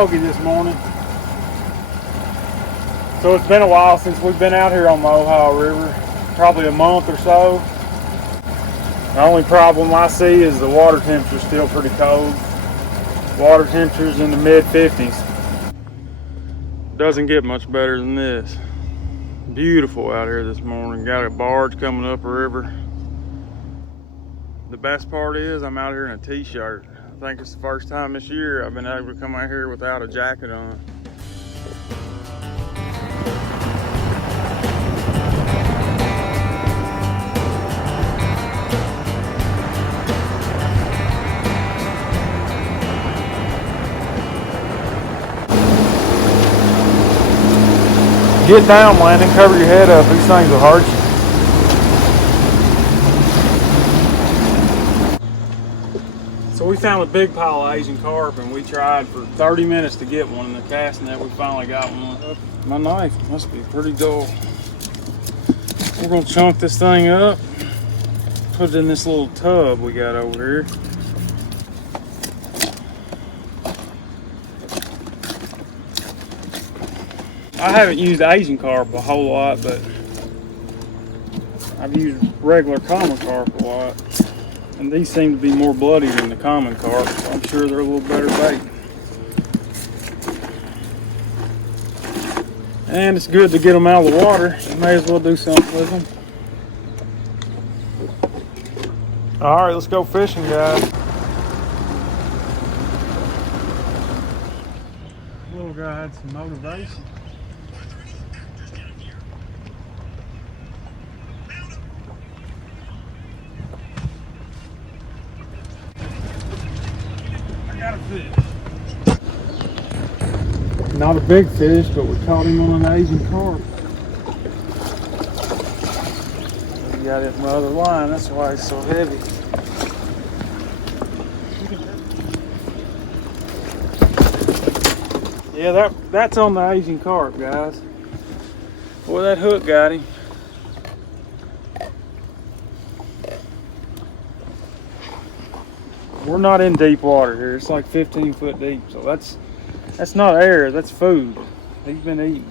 foggy this morning. So it's been a while since we've been out here on the Ohio River, probably a month or so. The only problem I see is the water temperature's still pretty cold. Water temperature's in the mid-50s. Doesn't get much better than this. Beautiful out here this morning. Got a barge coming up a river. The best part is I'm out here in a t-shirt. I think it's the first time this year I've been able to come out here without a jacket on. Get down, Landon. Cover your head up. These things will hurt you. So we found a big pile of Asian carp, and we tried for 30 minutes to get one in the cast net. We finally got one. My knife must be pretty dull. We're gonna chunk this thing up, put it in this little tub we got over here. I haven't used Asian carp a whole lot, but I've used regular common carp a lot. And these seem to be more bloody than the common carp, so I'm sure they're a little better bait. And it's good to get them out of the water. You may as well do something with them. All right, let's go fishing, guys. Little guy had some motivation. Got a fish. Not a big fish, but we caught him on an Asian carp. We got it in the other line, that's why it's so heavy. Yeah, that's on the Asian carp, guys. Boy, that hook got him. We're not in deep water here. It's like 15 foot deep, so that's not air, that's food. He's been eating.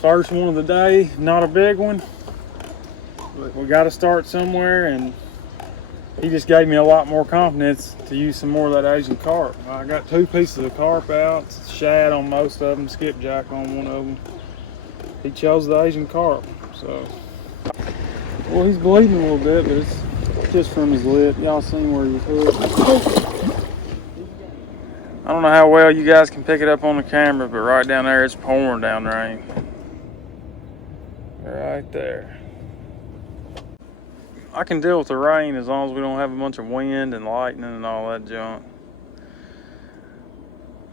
First one of the day, not a big one, but we got to start somewhere, and he just gave me a lot more confidence to use some more of that Asian carp. I got 2 pieces of carp out, shad on most of them, skipjack on one of them. He chose the Asian carp, so. Well, he's bleeding a little bit, but it's just from his lip. Y'all seen where he's hooked. I don't know how well you guys can pick it up on the camera, but right down there, it's pouring down rain. Right there. I can deal with the rain as long as we don't have a bunch of wind and lightning and all that junk.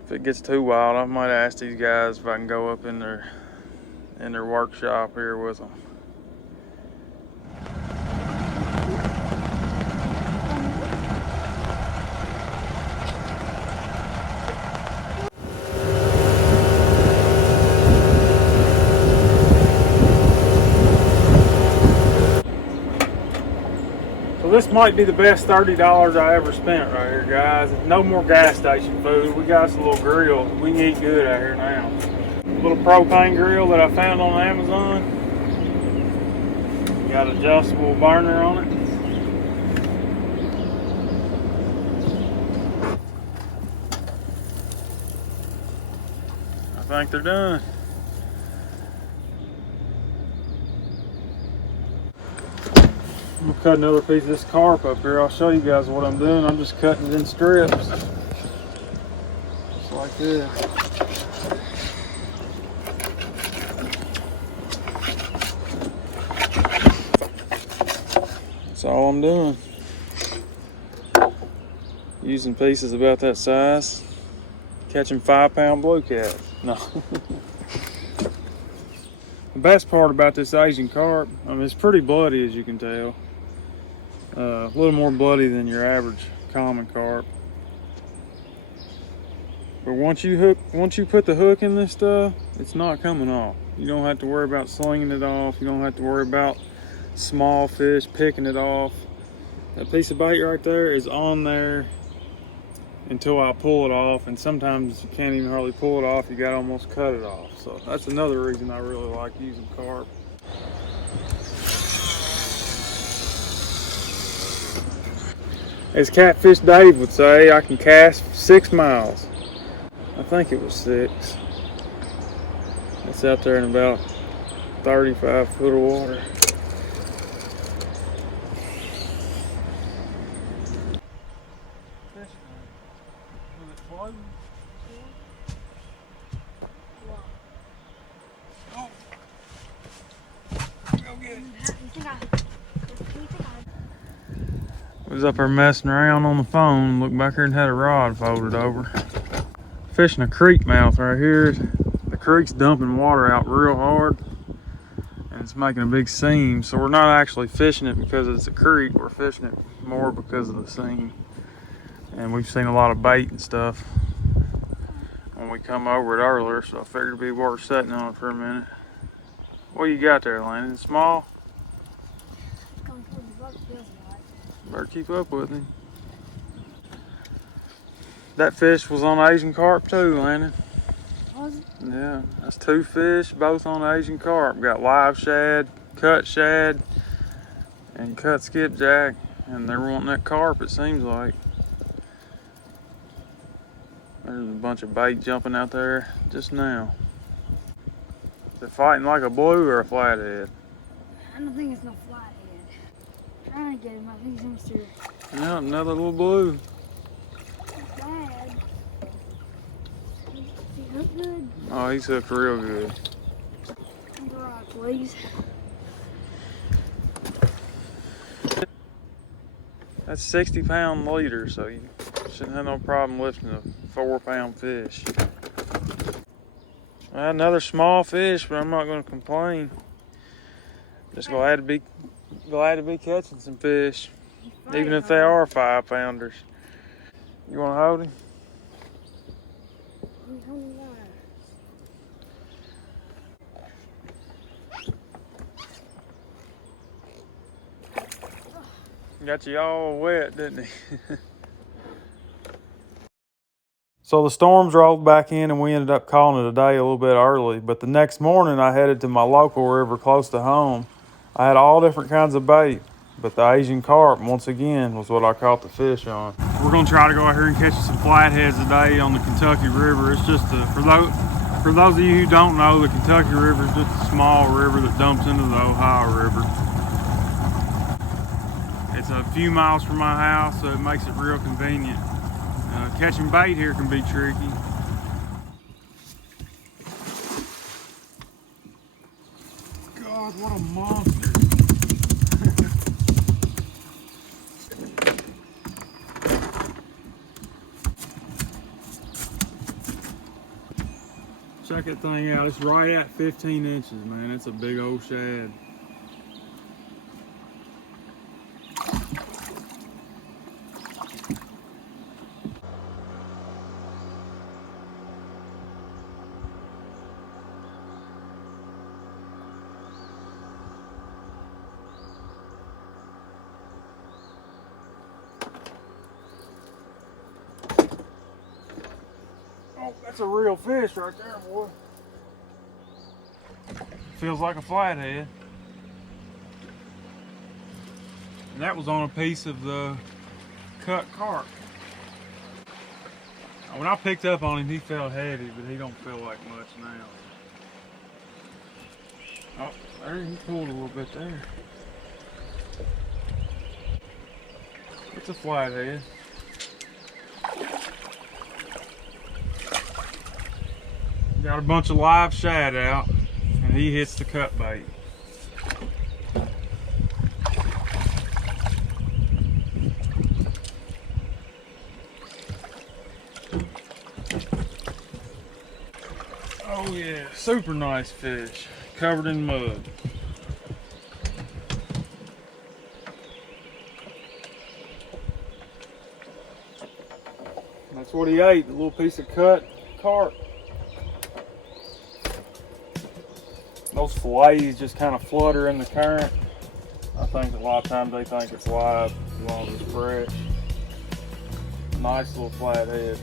If it gets too wild, I might ask these guys if I can go up in their workshop here with them. This might be the best $30 I ever spent right here, guys. No more gas station food. We got us a little grill. We can eat good out here now. A little propane grill that I found on Amazon. Got an adjustable burner on it. I think they're done. I'm gonna cut another piece of this carp up here. I'll show you guys what I'm doing. I'm just cutting it in strips. Just like this. That's all I'm doing. Using pieces about that size. Catching 5-pound blue cats. No. The best part about this Asian carp, I mean, it's pretty bloody as you can tell. A little more bloody than your average common carp. But once you put the hook in this stuff, it's not coming off. You don't have to worry about slinging it off. You don't have to worry about small fish picking it off. That piece of bait right there is on there until I pull it off, and sometimes you can't even hardly pull it off. You gotta almost cut it off. So that's another reason I really like using carp. As Catfish Dave would say, I can cast 6 miles. I think it was 6. It's out there in about 35 foot of water. We was up there messing around on the phone, looked back here and had a rod folded over. Fishing a creek mouth right here. The creek's dumping water out real hard and it's making a big seam. So we're not actually fishing it because it's a creek, we're fishing it more because of the seam. And we've seen a lot of bait and stuff when we come over it earlier, so I figured it'd be worth sitting on it for a minute. What you got there, Landon? Small? Better keep up with him. That fish was on Asian carp too, Landon. Was it? Yeah, that's 2 fish, both on Asian carp. Got live shad, and cut skipjack, and they're wanting that carp, it seems like. There's a bunch of bait jumping out there just now. Is it fighting like a blue or a flathead? I don't think it's no flathead. I'm trying to get him, I think he's almost here. Yeah, another little blue. Bad. He hooked good. Oh, he's hooked real good. Right, please. That's 60-pound leader, so you shouldn't have no problem lifting a 4-pound fish. Well, another small fish, but I'm not going to complain. Just glad to be catching some fish, even if they are 5-pounders. You want to hold him? Got you all wet, didn't he? So the storms rolled back in and we ended up calling it a day a little bit early. But the next morning I headed to my local river close to home. I had all different kinds of bait, but the Asian carp, once again, was what I caught the fish on. We're gonna try to go out here and catch some flatheads today on the Kentucky River. It's just for those of you who don't know, the Kentucky River is just a small river that dumps into the Ohio River. It's a few miles from my house, so it makes it real convenient. Catching bait here can be tricky. God, what a monster. Check that thing out. It's right at 15 inches, man. It's a big old shad. Oh, that's a real fish right there, boy. Feels like a flathead. And that was on a piece of the cut carp. When I picked up on him, he felt heavy, but he don't feel like much now. Oh, there he pulled a little bit there. It's a flathead. Got a bunch of live shad out, and he hits the cut bait. Oh yeah, super nice fish, covered in mud. That's what he ate, a little piece of cut carp. Those fillets just kind of flutter in the current. I think a lot of times they think it's live. Water's fresh. Nice little flathead.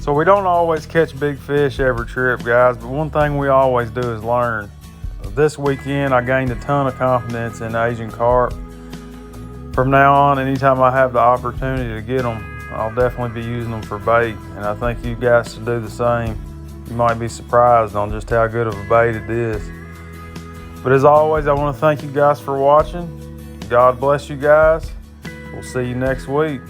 So we don't always catch big fish every trip, guys, but one thing we always do is learn. This weekend I gained a ton of confidence in Asian carp. From now on, anytime I have the opportunity to get them, I'll definitely be using them for bait, and I think you guys should do the same. You might be surprised on just how good of a bait it is. But as always, I want to thank you guys for watching. God bless you guys. We'll see you next week.